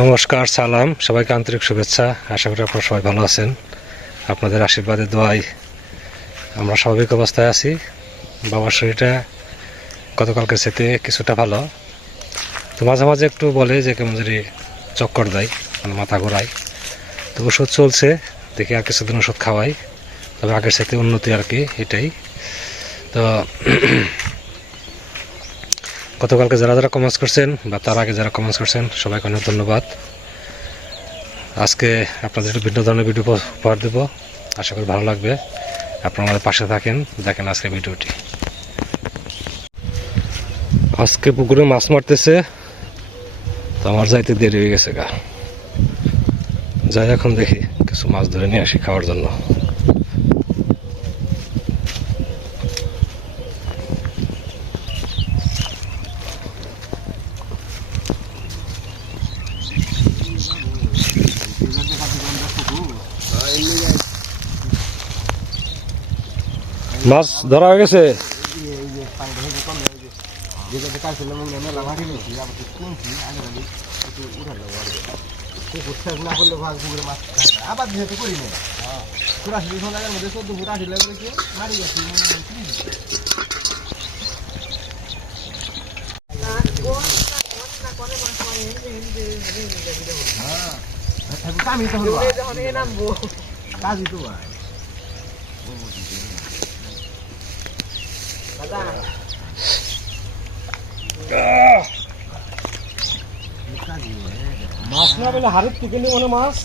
নমস্কার, সালাম, সবাইকে আন্তরিক শুভেচ্ছা। আশা করি আপনারা সবাই ভালো আছেন। আপনাদের আশীর্বাদে দোয়ায় আমরা স্বাভাবিক অবস্থায় আছি। বাবার শরীরটা গতকালকের সাথে কিছুটা ভালো, তো মাঝে মাঝে একটু বলে যে কেমন যদি চক্কর দেয়, মানে মাথা ঘোরায়। তো ওষুধ চলছে, দেখি আর কিছুদিন ওষুধ খাওয়াই, তবে আগের সাথে উন্নতি আর কি, এটাই। তো গতকালকে যারা যারা কমেন্টস করছেন বা তার আগে যারা কমেন্টস করছেন সবাইকে অনেক ধন্যবাদ। আজকে আপনাদের একটু ভিন্ন ধরনের ভিডিও উপহার দেবো, আশা করি ভালো লাগবে। আপনারা আমাদের পাশে থাকেন, দেখেন আজকে ভিডিওটি। আজকে পুকুরে মাছ মারতেছে, তো আমার যাইতে দেরি হয়ে গেছে গা। যাই এখন দেখি কিছু মাছ ধরে নিয়ে আসি খাওয়ার জন্য। মাছ ধরা হয়ে গেছে। আবার যেহেতু করি না 84 টাকার মধ্যে 14 ফুট 80 টাকা করে মারি গেছি। আমি তো নামবো কাজই তো মাছ না বলে হাড়ির থেকে নিয়ে মনে মাছ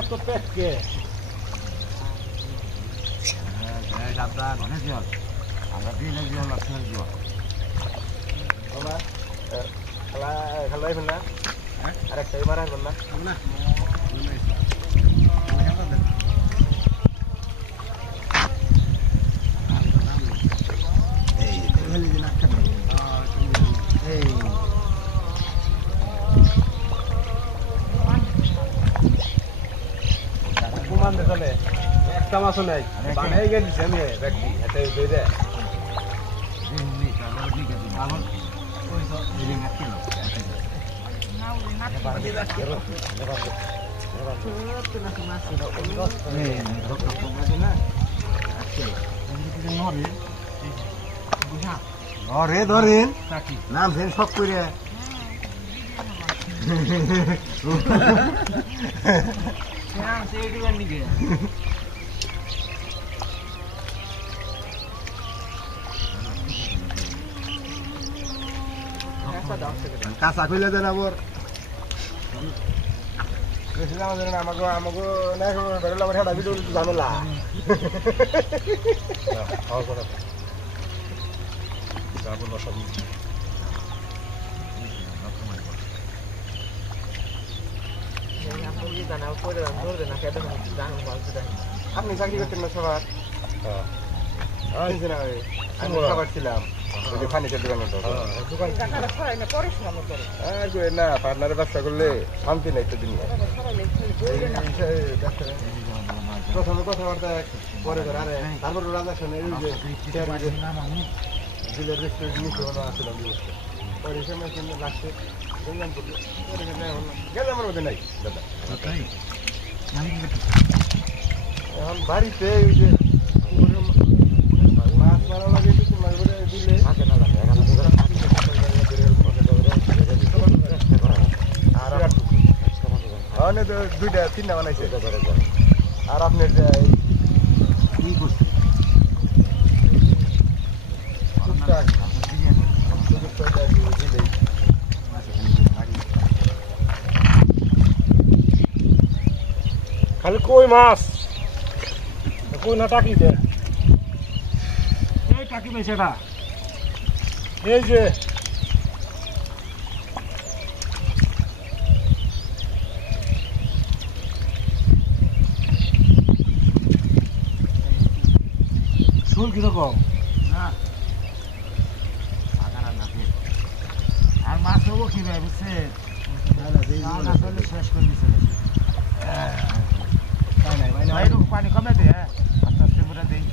এত পেটকে আমরা দিন খেলা খেলা না আরেকটা মারা না একটা মাছও নেই, বানাই গেছি আমি ব্যক্তি হাতে ধরে ধরে ধরেন নাম ফেন সব করে কাঁচা খুলে দেন আবার আমাকে আমাকে ঝামেলা আপনি চাকরি করতেন না সবার খাবার ছিলাম ফার্নিচার দোকানে না পার্টনারের ব্যবসা করলে শান্তি নেই তো দিন প্রথমে কথাবার্তা পরে করে আরে তারপর রাজা দিলের আসছিলাম পরে সময় লাগছে আমার মধ্যে নাই দাদা এখন বাড়িতে ওই যে মাছ মারা লাগে দিলে আর দুইটা তিনটা বানাইছে আর আপনার খালি কই মাছ, কই না টাকি দে, এই টাকি পেয়েছে না, এই যে শুল কিরকম আর মাছ হবো কি ভাই বুঝছে শেষ করে দিচ্ছে পানি কমে দে আস্তে আস্তে করে দিই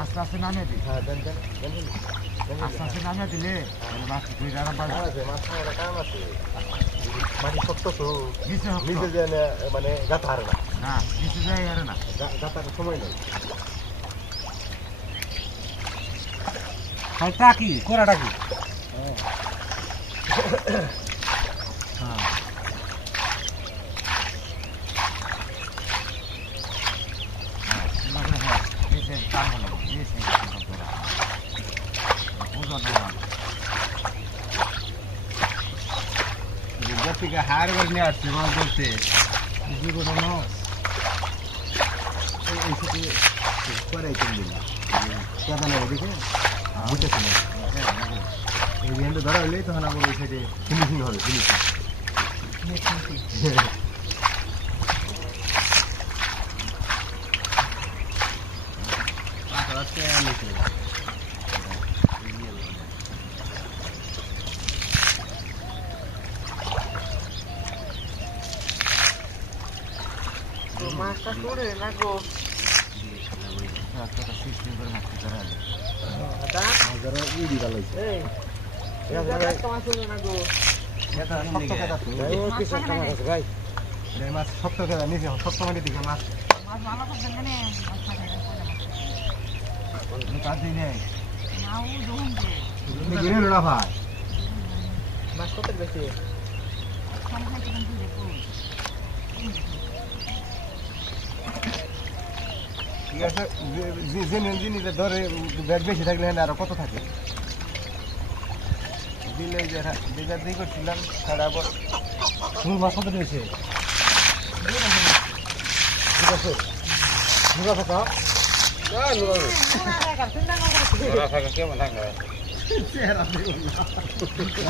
আস্তে আস্তে নামিয়ে দিই হ্যাঁ দেন দেন দেন দেন আস্তে আস্তে নামিয়ে দিলে মাছ দুই টাকা পাবে মাছ খাওয়ার কাম আছে মাটি শক্ত তো নিচে হোক নিচে যে মানে গাথা হারে না না নিচে যাই আর না গাথার সময় নেই টাকি কোরা টাকি হ্যাঁ নিচে টান হলো নিচে ওজন থেকে হার করে নিয়ে আসছে মাছ ধরতে জীবন এই সাথে করে দিন কেমন লাগে দেখে বুঝতেছি না এই রেন্ডে ধরা হলেই তখন আবার ওই সাইডে ফিনিশিং হবে ফিনিশিং মাছটা করে না গো সিস্টেম করে মাছটা ধরা ধরো ই দিবা লইছে মাছ শক্ত খেলা নিচে শক্ত মাটি দিকে মাছ কাজ দিই নেই গিরে না ভাই মাছ কত বেশি ঠিক আছে যে জিনিসটা ধরে ব্যাগ বেশি থাকলে হ্যাঁ আরো কত থাকে দিলে যে যেটা দিয়ে করছিলাম সাড়ে আবার মাছ কত দিয়েছে ঠিক আছে নুরা থাকা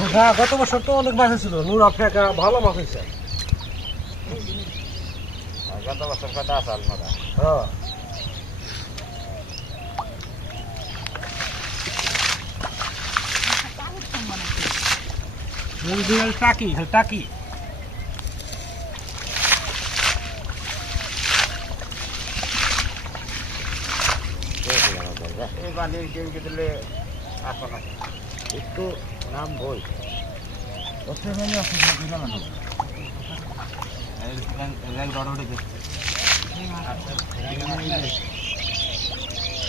হ্যাঁ গত বছর তো অনেক মাছ ছিল নুরা ফেঁকা ভালো মাছ হয়েছে গত বছর কথা আসাল মাথা হ্যাঁ টাকি টাকি এই বানিয়ে কেউ দিলে আসো না একটু নাম বই ওতে মেলে আছে দিলাম না এই রেল রড উঠে গেছে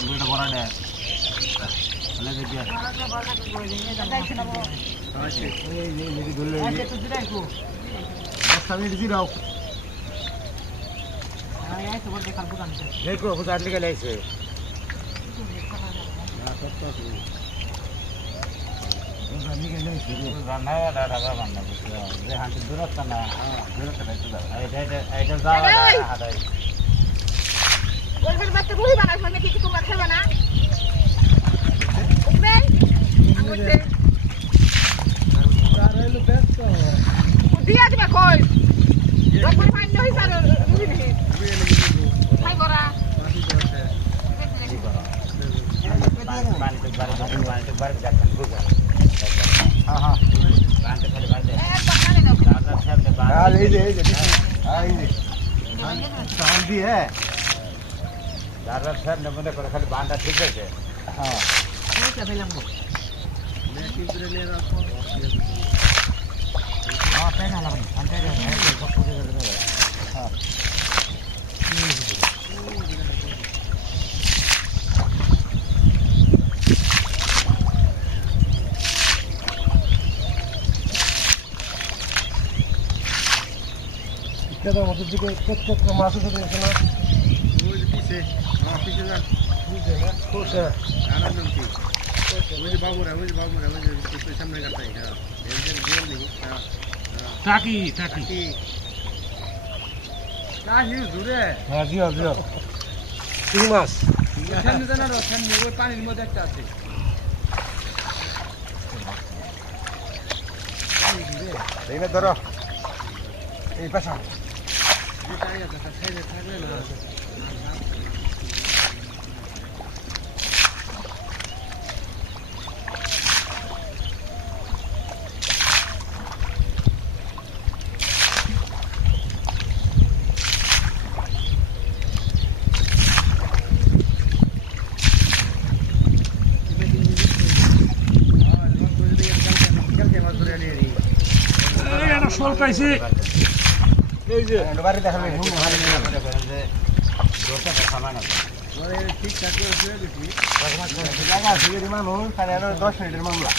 এটা বড় ডে তাহলে দেখি যদি ধরলে বস্তা মেরে দিরাও দেখো বুঝার লিগে লাইছে রান্না ঢাকা রান্না যে হাঁটি দূরত্ব না দূরত্ব এটা যাওয়া হাঁটাই বলবেন বাচ্চা রুই বানাস মানে কিছু তোমরা খাবে না উঠবে আঙুলতে দিয়া দিবা কই রকম ফাইন নই স্যার রুই নেই খাই বড়া পানি তো বাড়ি যাচ্ছেন বুঝা হ্যাঁ হ্যাঁ পানি খালি বাড়ি এক বানালে দাও দাদা সামনে আর এই যে এই যে ধান দিয়ে দাদার সামনে মনে করে খালি বানটা ঠিক আছে হ্যাঁ এইটা ফেলাম গো হ্যাঁ তাই না লাগবে আমি তাই না সব পুজো করে দেবে হ্যাঁ ইত্যাদি আমাদের দিকে প্রত্যেকটা মাছ উঠে দিয়েছে না ওই যে পিছে পিছে যান বুঝছে না সরষে আনন্দ কি ওই যে বাবুরা ওই যে সামনে গাছটাই হ্যাঁ এদের দিয়ে নেই হ্যাঁ টাকি টাকি কি না হিউ দূরে হ্যাঁ জিও জিও চিং মাছ সামনে জানা রো সামনে ওই পানির মধ্যে একটা আছে এইটা ধরো এই পাশা আসল পাইছি এই যে বাড়ি দেখাবে ঠিকঠাক করে শুয়ে দিচ্ছি জায়গা আছে যদি মানুষ তাহলে 10 মিনিটের মামলা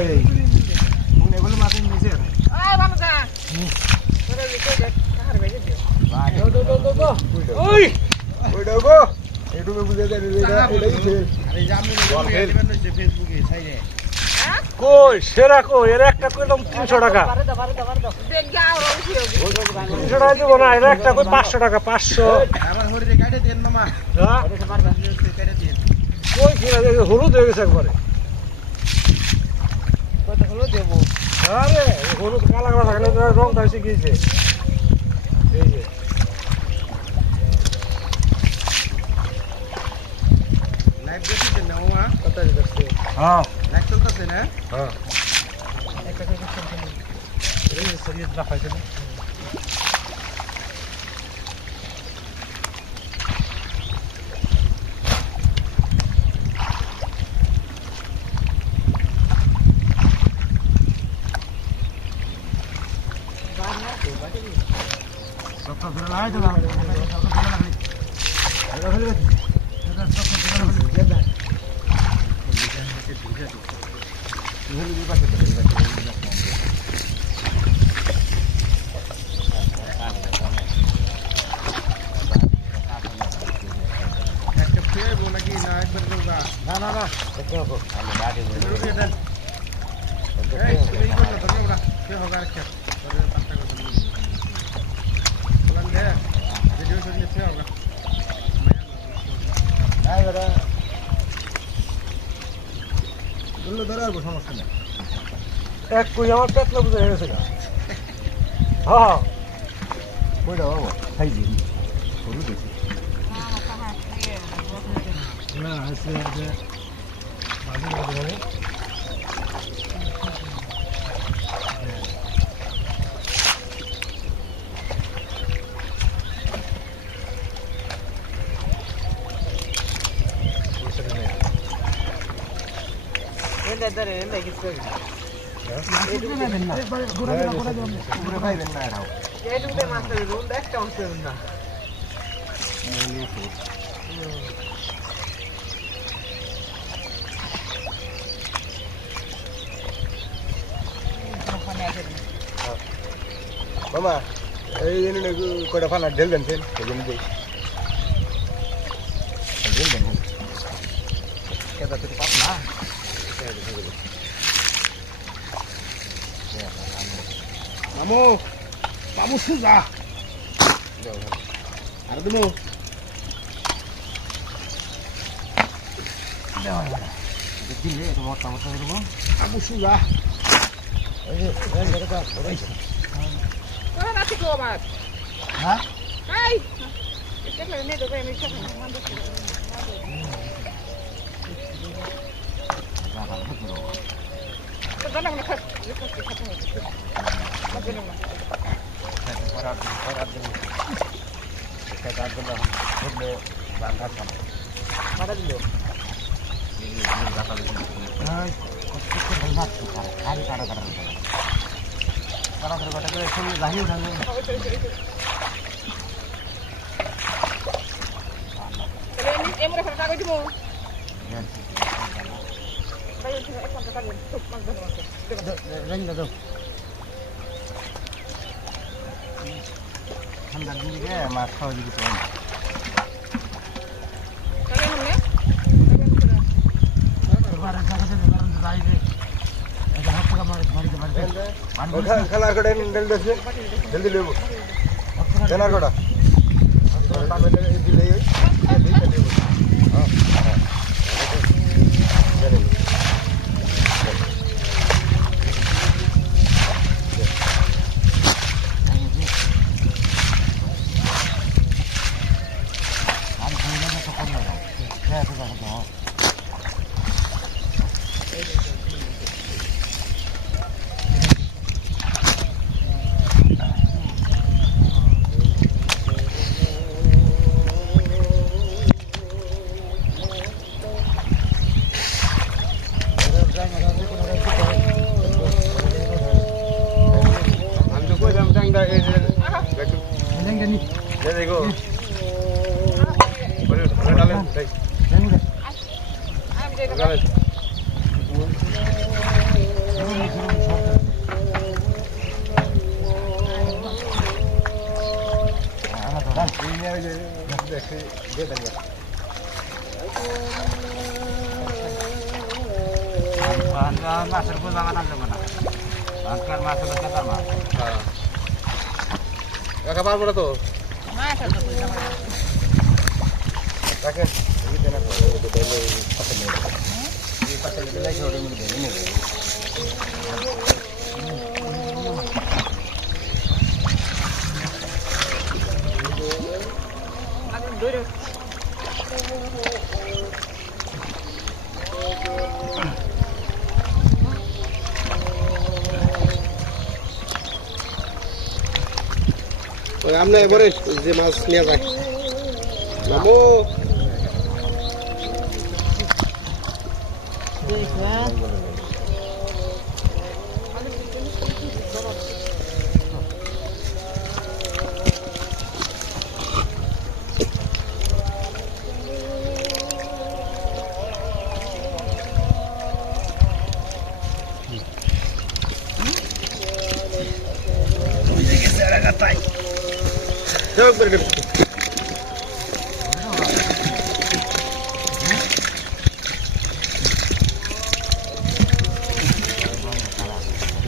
এই এগুলো মাছের নিচে এই বাবুদা ওরে লিখে দে কাহার বেজে দিও ওই ওইটা গো এটুকু বুঝে দেন এটাই ফেল আরে জামু ফেসবুকে সাইডে হ্যাঁ কই সেরা কই এর একটা কই দাম 300 টাকা দেখ যাও রে উঠিও 300 টাকা দিব না এর একটা কই 500 টাকা 500 আমার হরিরে কাটে দেন মামা হ্যাঁ কাটে দেন কই কিনা দেখে হলুদ হয়ে গেছে একবারে কত হলো দেব আরে হলুদ কালা কালা থাকলে রংটা হয়েছে গিয়েছে এই যে লাইভ দেখছেন না মামা কত দিচ্ছে হ্যাঁ লাইভ চলতেছে না হ্যাঁ এই যে সরিয়ে রাখাইছে না সবটা ধরে লাগাই দিলাম একটা ফেরবো নাকি না একবার করবা না না না রুটিয়ে দেন এই এই করো তো না কে হবে আর কে করে পাঁচটা কথা বলেন দে ভিডিও শুনে কে হবে হ্যাঁ দাদা বললো ধরে আসবো সমস্যা নেই এক কই আমার পেটলা বুঝে গেছে না হ্যাঁ কইটা বাবা খাই দিই হলুদ দিয়েছি না আছে আছে বাজে বাজে পুরো খাইবেন না এরাও এইটুকুতে মাছটা রুন একটা অংশ না মামা এই জন্য কয়টা ফানা ঢেল দেন সেন এই জন্য দিই ঢেল দেন কেদা তো পাপ না মামু মামু সুজা আর দেবো দিলে তোমার সমস্যা করব মামু সুজা এই যে এই জায়গাটা ওরাইছে ওরে নাতি কো বাদ হ্যাঁ এই দেখলে নে দেবে আমি কথা না মান দেখি তো দানা না খাস খাস এমরে ফটা কই দিমু ভাই এখন তো কাটলেন খুব মাছ ধরে ঠান্ডার দিকে মাছ খাওয়া দিকে তো তাহলে হলে খেলার কটা ঢেল দিয়েছে জলদি লেবো কেনার কটা দিলে দেখো ডালেন তাই আমি যেটা মাছের উপর বাগান আনতে পারে না আজকাল মাছ হলো কেতার মাছ কাকা পারবো না তো মাছ আছে তো জামা কাকে এই দেনা তো পাশে নিয়ে এই পাশে নিয়ে যাই ওরে মধ্যে নিয়ে আগে দূরে ওই আমনে এবারে যে মাছ নিয়ে যায় নামো যাও করে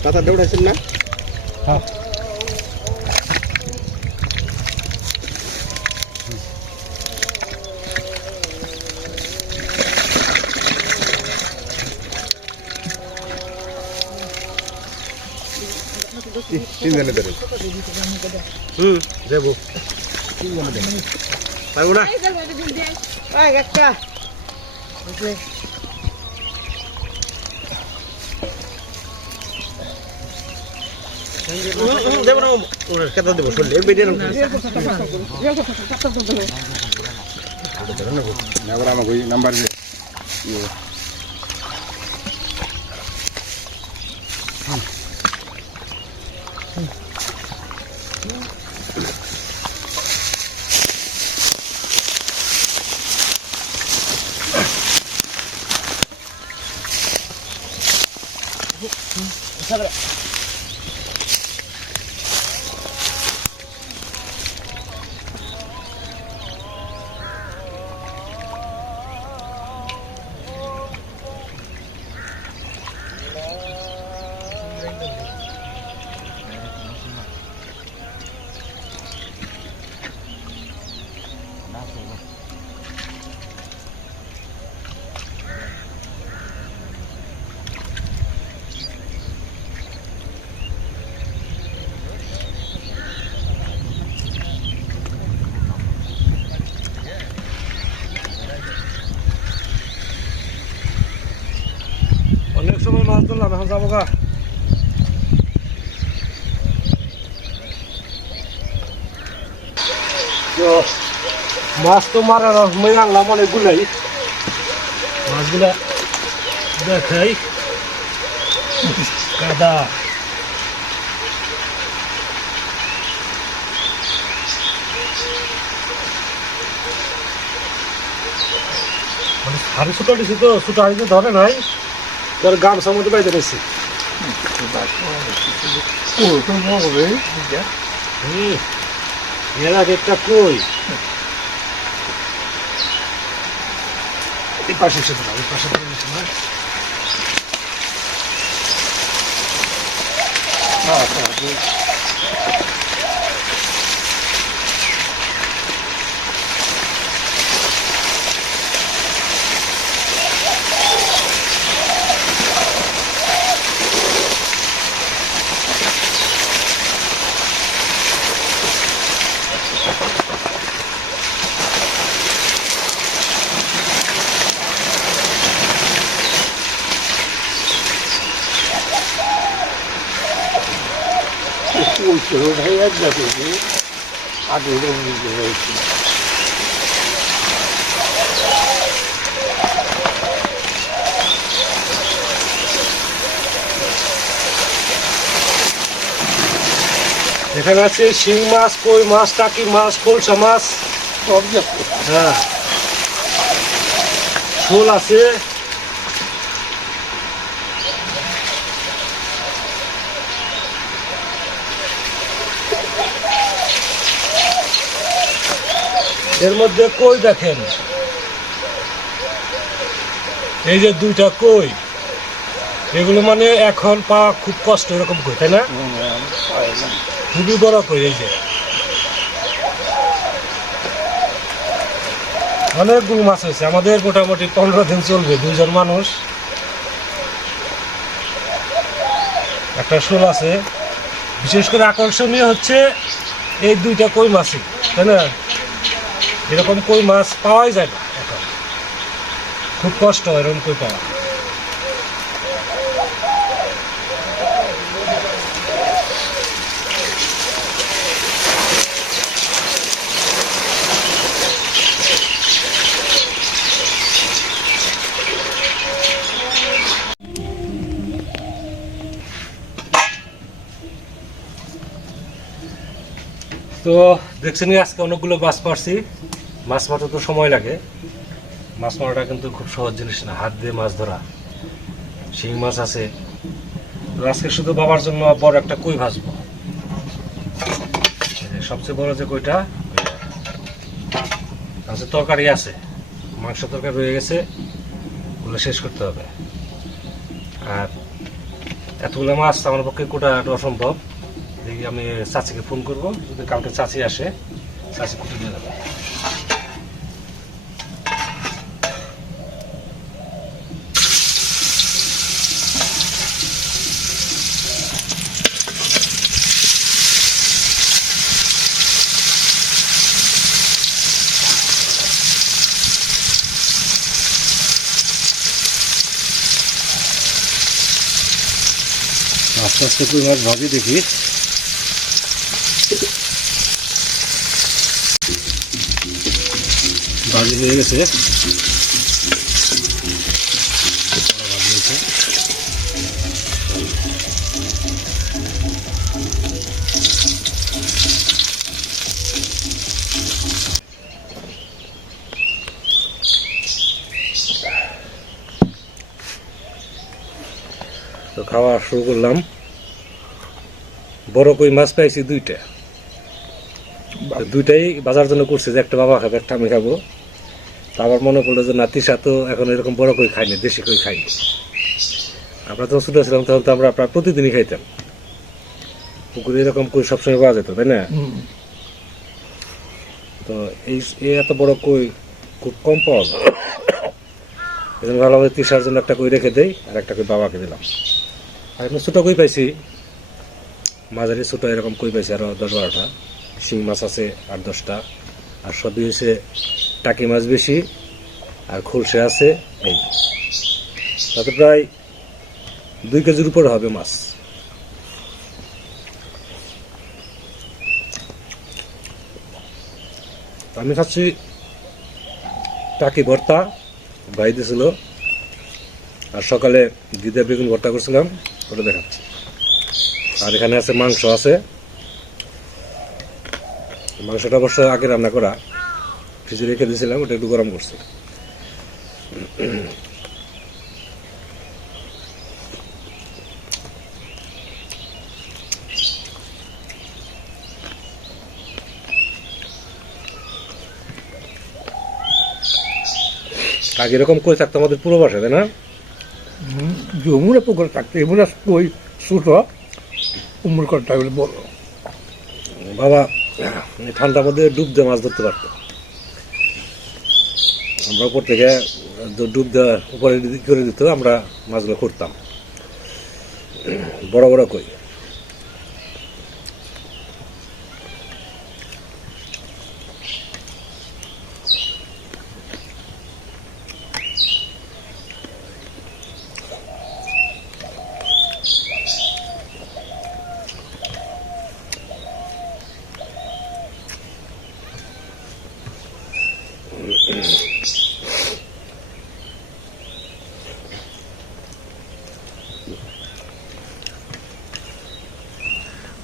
কথা দৌড়াইছেন না হ্যাঁ তিনজনে ধরে দেবো তিনজনে দেবো পারবো না এই যাবে দিন দিয়ে এই একটা দেবো না কেতা দেবো শুনলে বেরিয়ে আবার আমাকে ওই নাম্বার দিয়ে অনেক সময় মাছ ধরলাম এখন যাবো গা তো মাছ তো মারার মেয়ে আনলাম অনেকগুলাই মাছগুলা দেখাই কাদা মানে হাড়ি ছোটো দিছি তো ছোটো হাড়িতে ধরে নাই তোর গামছার মধ্যে বাইতে নিছি এর আগে একটা কই এই পাশে এসে দিলাম এই পাশে ধরে নিছি না এখানে আছে শিং মাছ, কই মাছ, টাকি মাছ, খোলসা মাছ, হ্যাঁ শোল আছে। এর মধ্যে কই দেখেন, এই যে দুইটা কই, এগুলো মানে এখন পাওয়া খুব কষ্ট, এরকম কই, তাই না? খুবই বড় কই। এই যে অনেকগুলো মাছ হয়েছে আমাদের, মোটামুটি 15 দিন চলবে, 2 জন মানুষ। একটা শোল আছে। বিশেষ করে আকর্ষণীয় হচ্ছে এই দুইটা কই মাছই, তাই না? এরকম কই মাছ পাওয়াই যায় না এখন, খুব কষ্ট এরকম কই পাওয়া। তো দেখছেন আজকে অনেকগুলো মাছ মারছি। মাছ মারতে তো সময় লাগে, মাছ মারাটা কিন্তু খুব সহজ জিনিস না, হাত দিয়ে মাছ ধরা। শিং মাছ আছে। তো আজকে শুধু বাবার জন্য বড় একটা কই ভাজবো, সবচেয়ে বড় যে কইটা। আচ্ছা তরকারি আছে, মাংস তরকারি রয়ে গেছে, ওগুলো শেষ করতে হবে। আর এতগুলো মাছ আমার পক্ষে কোটা অসম্ভব। দেখি আমি চাচিকে ফোন করবো, যদি কালকে চাচি আসে, চাচি কুটে দিয়ে দেবে। আস্তে আস্তে কই মাছ ভাবি দেখি। ভাজি হয়ে গেছে, ভাজি হয়েছে। তো খাওয়া শুরু করলাম। বড় কই মাছ পাইছি দুইটা, দুইটাই বাজার জন্য করছে, যে একটা বাবা খাবে একটা আমি খাবো। তা আবার মনে পড়লো যে না, তিশা তো এখন এরকম বড় কই খাইনি, দেশি কই খাইনি। আমরা তো ছোট ছিলাম তখন তো আমরা প্রায় প্রতিদিনই খাইতাম। পুকুরে এরকম কই সবসময় পাওয়া যেত, তাই না? তো এই এত বড় কই খুব কম পাওয়া যায়। এই জন্য ভালোভাবে তিশার জন্য একটা কই রেখে দেই, আর একটা কই বাবাকে দিলাম। আর এখন ছোট কই পাইছি, মাঝারি ছোট এরকম কই পাইছি আরো 10-12টা। শিং মাছ আছে 8-10টা, আর সবই হচ্ছে টাকি মাছ বেশি, আর খোলসে আছে। এই তাতে প্রায় 2 কেজির উপরে হবে মাছ। আমি খাচ্ছি টাকি ভর্তা, ভাই দিয়েছিল, আর সকালে দিদা বেগুন ভর্তা করছিলাম, ওটা দেখাচ্ছি। আর এখানে আছে মাংস আছে, মাংসটা অবশ্য আগে রান্না করা, ফ্রিজে রেখে দিয়েছিলাম, ওটা একটু গরম করছি। আগে এরকম কই থাকতো আমাদের পুরো বাসায়, তাই না? জমুরে পুকুর থাকতো, এমন কই ছোট, উমর করতে হবে বড়। বাবা ঠান্ডার মধ্যে ডুব দিয়ে মাছ ধরতে পারতো। আমরা উপর থেকে ডুব দেওয়া উপরে করে দিত, আমরা মাছগুলো করতাম। বড় বড় কই।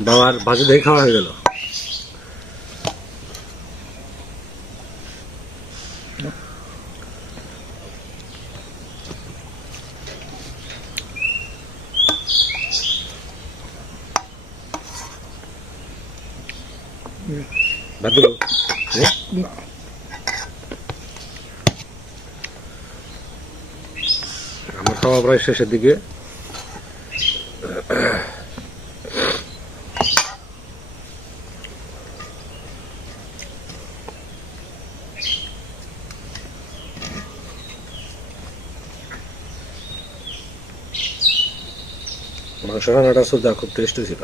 বাবার ভাজি দিয়ে খাওয়া হয়ে গেল। বাদু আমার খাওয়া প্রায় শেষের দিকে। মাংস রান্নাটা সুদ্ধা খুব টেস্টি ছিল।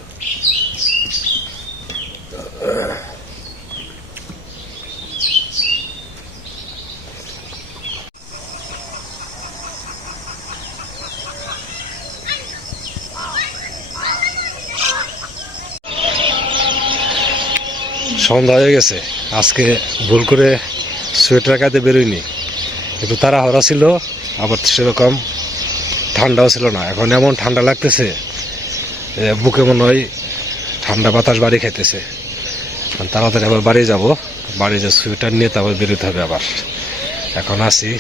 সন্ধ্যা হয়ে গেছে। আজকে ভুল করে সোয়েটার কাঁধে বেরোয়নি, একটু তাড়াহুড়া ছিল, আবার সেরকম ঠান্ডাও ছিল না। এখন এমন ঠান্ডা লাগতেছে, বুকে মনে হয় ঠান্ডা বাতাস বাড়ি খাইতেছে। তাড়াতাড়ি আবার বাড়ি যাব, বাড়ি যে সোয়েটার নিয়ে তারপর বেরোতে হবে আবার। এখন আছি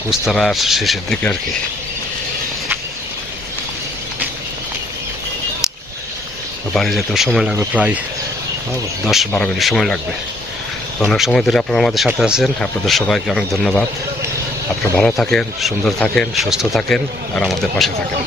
কুস্তারার শেষের দিকে আর কি। বাড়ি যেতেও সময় লাগবে, প্রায় 10-12 মিনিট সময় লাগবে। তো অনেক সময় ধরে আপনারা আমাদের সাথে আছেন, আপনাদের সবাইকে অনেক ধন্যবাদ। আপনারা ভালো থাকেন, সুন্দর থাকেন, সুস্থ থাকেন আর আমাদের পাশে থাকেন।